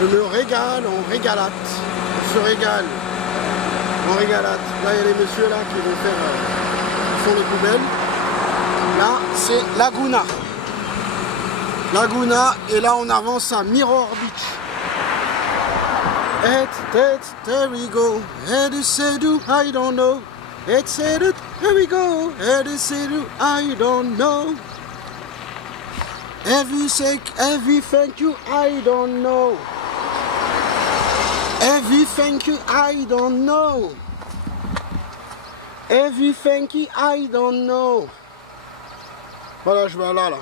Je me régale, on régalate, on se régale, on régalate. Là il y a les messieurs là qui vont faire, qui font les poubelles. Là c'est Laguna. Laguna et là on avance à Mirror Beach. There we go. Here I don't know. Here we go. Here I don't know. Everything you I don't know. Everything you I don't know. Everything you I don't know. Voilà, je vais là.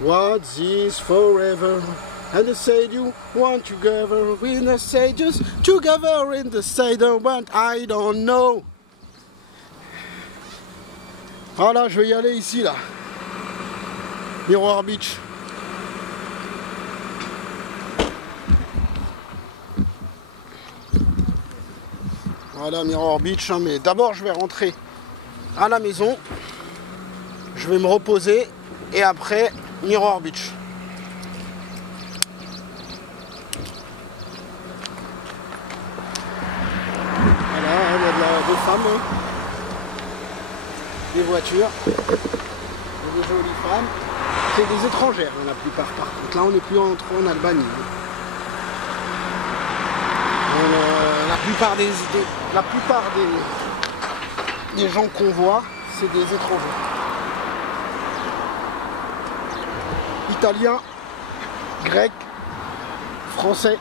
What's this forever? And the say you want together. We the say just together in the say the what I don't know. Voilà, je vais y aller ici là. Mirror Beach. Voilà Mirror Beach, hein, mais d'abord je vais rentrer à la maison. Je vais me reposer et après Mirror Beach. Voilà, il y a des femmes, hein. Des voitures, et des jolies femmes. C'est des étrangères hein, la plupart par contre. Là on n'est plus trop en Albanie. La plupart des gens qu'on voit, c'est des étrangers. Italiens, grecs, français.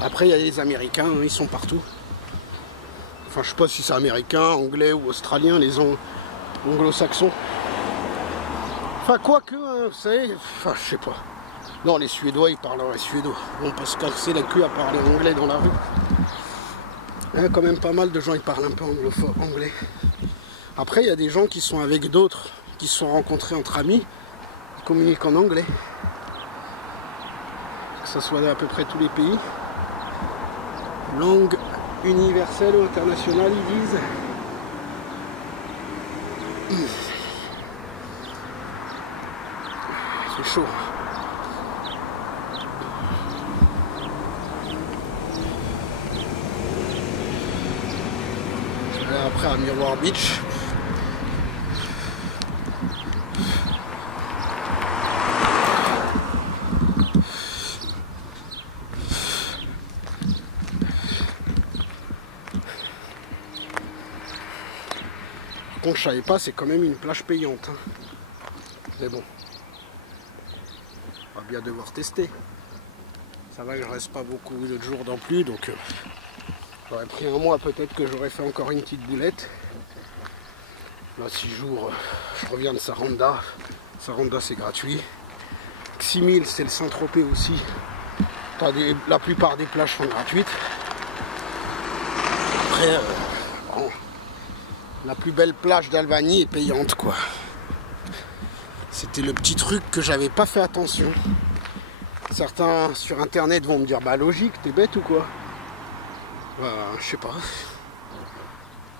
Après il y a les Américains, hein, ils sont partout. Enfin je sais pas si c'est américain, anglais ou australien, les anglo-saxons. Enfin quoique, hein, vous savez, enfin je sais pas. Non, les Suédois ils parlent suédois. On peut se casser la queue à parler anglais dans la rue. Il y a quand même pas mal de gens qui parlent un peu anglais. Après il y a des gens qui sont avec d'autres, qui se sont rencontrés entre amis, qui communiquent en anglais. Que ce soit à peu près tous les pays. Langue universelle ou internationale ils disent. C'est chaud. Après à Mirror Beach. Par contre je savais pas, c'est quand même une plage payante. Hein. Mais bon. On va bien devoir tester. Ça va que je reste pas beaucoup de jours non plus, donc j'aurais pris un mois, peut-être que j'aurais fait encore une petite boulette. Là 6 jours, je reviens de Saranda. Saranda c'est gratuit. Ximil c'est le Saint-Tropez aussi. La plupart des plages sont gratuites. Après, bon, la plus belle plage d'Albanie est payante quoi. C'était le petit truc que j'avais pas fait attention. Certains sur internet vont me dire bah logique, t'es bête ou quoi? Bah je sais pas.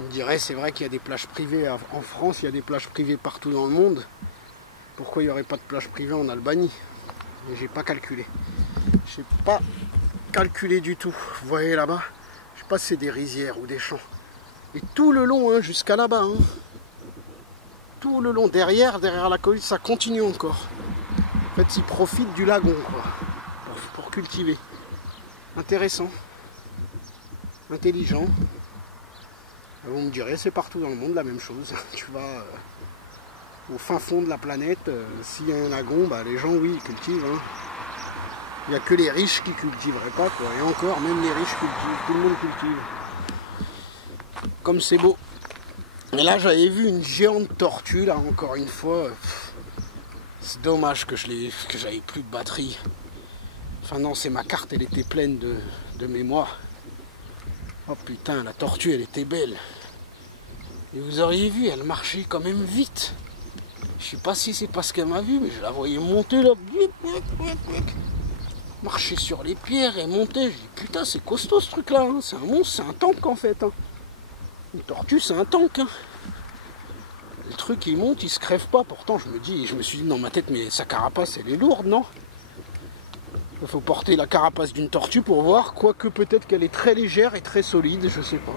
On me dirait c'est vrai qu'il y a des plages privées en France, il y a des plages privées partout dans le monde. Pourquoi il n'y aurait pas de plages privées en Albanie? Mais j'ai pas calculé. J'ai pas calculé du tout. Vous voyez là-bas? Je sais pas si c'est des rizières ou des champs. Et tout le long, hein, jusqu'à là-bas. Hein. Tout le long, derrière la colline, ça continue encore. En fait, ils profitent du lagon, quoi, pour cultiver. Intéressant. Intelligent. Vous me direz, c'est partout dans le monde la même chose. Tu vas au fin fond de la planète, s'il y a un lagon, bah, les gens, oui, ils cultivent. Hein. Il n'y a que les riches qui cultiveraient pas, quoi. Et encore, même les riches cultivent, tout le monde cultive. Comme c'est beau. Et là, j'avais vu une géante tortue, là, encore une fois. C'est dommage que j'avais plus de batterie. Enfin non, c'est ma carte, elle était pleine de mémoire. Oh putain, la tortue, elle était belle. Et vous auriez vu, elle marchait quand même vite. Je sais pas si c'est parce qu'elle m'a vu, mais je la voyais monter là. Marcher sur les pierres et monter. Je dis putain, c'est costaud ce truc là. Hein. C'est un monstre, c'est un tank en fait. Hein. Une tortue, c'est un tank. Hein. Le truc il monte, il se crève pas. Pourtant je me suis dit dans ma tête, mais sa carapace elle est lourde, non? Il faut porter la carapace d'une tortue pour voir, quoique peut-être qu'elle est très légère et très solide, je sais pas.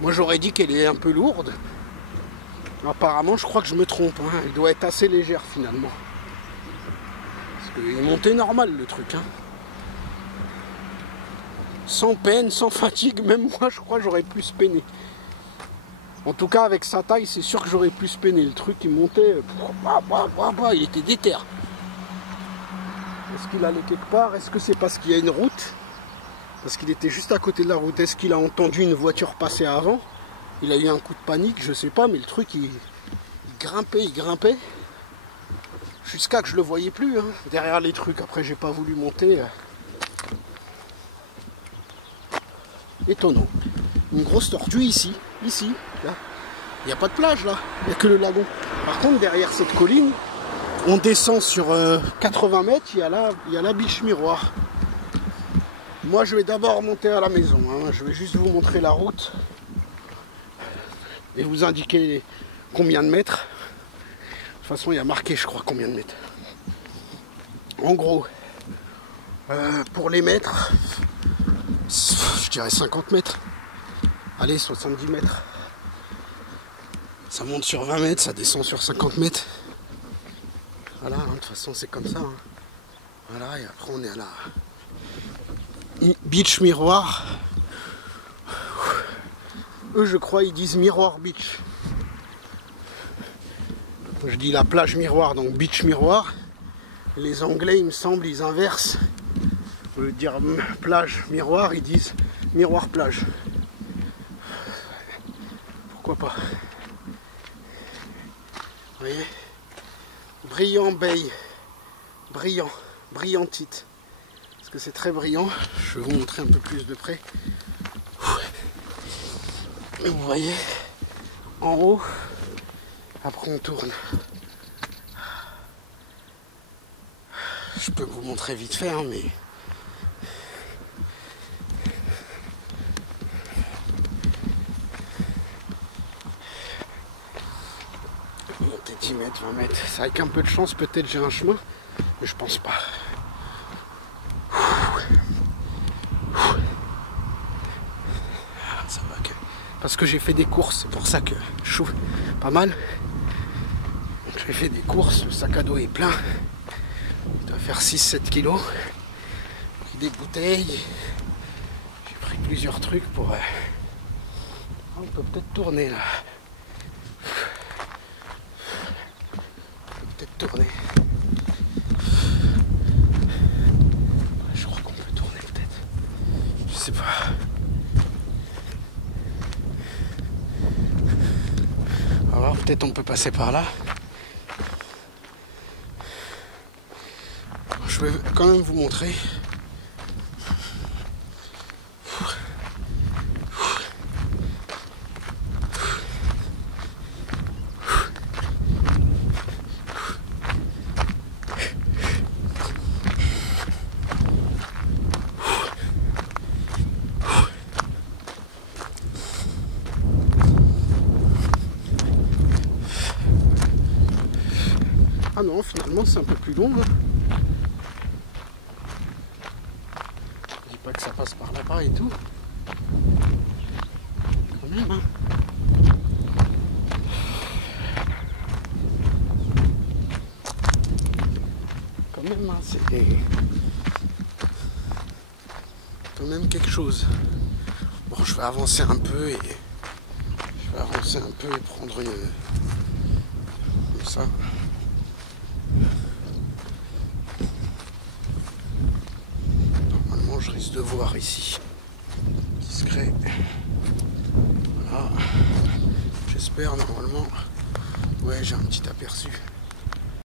Moi j'aurais dit qu'elle est un peu lourde. Apparemment je crois que je me trompe, hein. Elle doit être assez légère finalement. Parce qu'il est monté normal le truc. Hein. Sans peine, sans fatigue, même moi je crois que j'aurais plus peiné. En tout cas avec sa taille c'est sûr que j'aurais plus peiné. Le truc il montait, il était déter. Est-ce qu'il allait quelque part? Est-ce que c'est parce qu'il y a une route? Parce qu'il était juste à côté de la route. Est-ce qu'il a entendu une voiture passer avant? Il a eu un coup de panique, je sais pas, mais le truc il grimpait. Jusqu'à que je le voyais plus, hein, derrière les trucs. Après j'ai pas voulu monter. Étonnant. Une grosse tortue ici, là. Il n'y a pas de plage là, il n'y a que le lagon. Par contre derrière cette colline, on descend sur 80 mètres, il y a la biche miroir. Moi je vais d'abord monter à la maison, hein. Je vais juste vous montrer la route et vous indiquer combien de mètres. De toute façon il y a marqué je crois combien de mètres. En gros, pour les mètres, je dirais 50 mètres. Allez, 70 mètres. Ça monte sur 20 mètres, ça descend sur 50 mètres. Voilà, hein, de toute façon c'est comme ça. Hein. Voilà, et après on est à la beach miroir. Eux je crois ils disent miroir beach. Je dis la plage miroir, donc beach miroir. Les Anglais il me semble ils inversent. Au lieu de dire plage miroir, ils disent miroir plage. Pourquoi pas? Vous voyez? Brillant Bay, brillantite, parce que c'est très brillant. Je vais vous montrer un peu plus de près. Et vous voyez, en haut, après on tourne. Je peux vous montrer vite fait, hein, mais... Monter 10 mètres, 20 mètres. C'est avec un peu de chance, peut-être j'ai un chemin, mais je pense pas. Ça va que... Parce que j'ai fait des courses, c'est pour ça que je chauffe pas mal. Donc j'ai fait des courses, le sac à dos est plein. Il doit faire 6-7 kilos. J'ai pris des bouteilles. J'ai pris plusieurs trucs pour... On peut peut-être tourner là. Tourner. Je crois qu'on peut tourner peut-être. Je sais pas. Alors peut-être on peut passer par là. Je vais quand même vous montrer. Ah non, finalement c'est un peu plus long. Hein. Je dis pas que ça passe par là-bas et tout. Quand même, hein. Quand même, hein, c'est quand même quelque chose. Bon, je vais avancer un peu et prendre une comme ça. Normalement, je risque de voir ici. Discret. Voilà. J'espère, normalement. Ouais, j'ai un petit aperçu.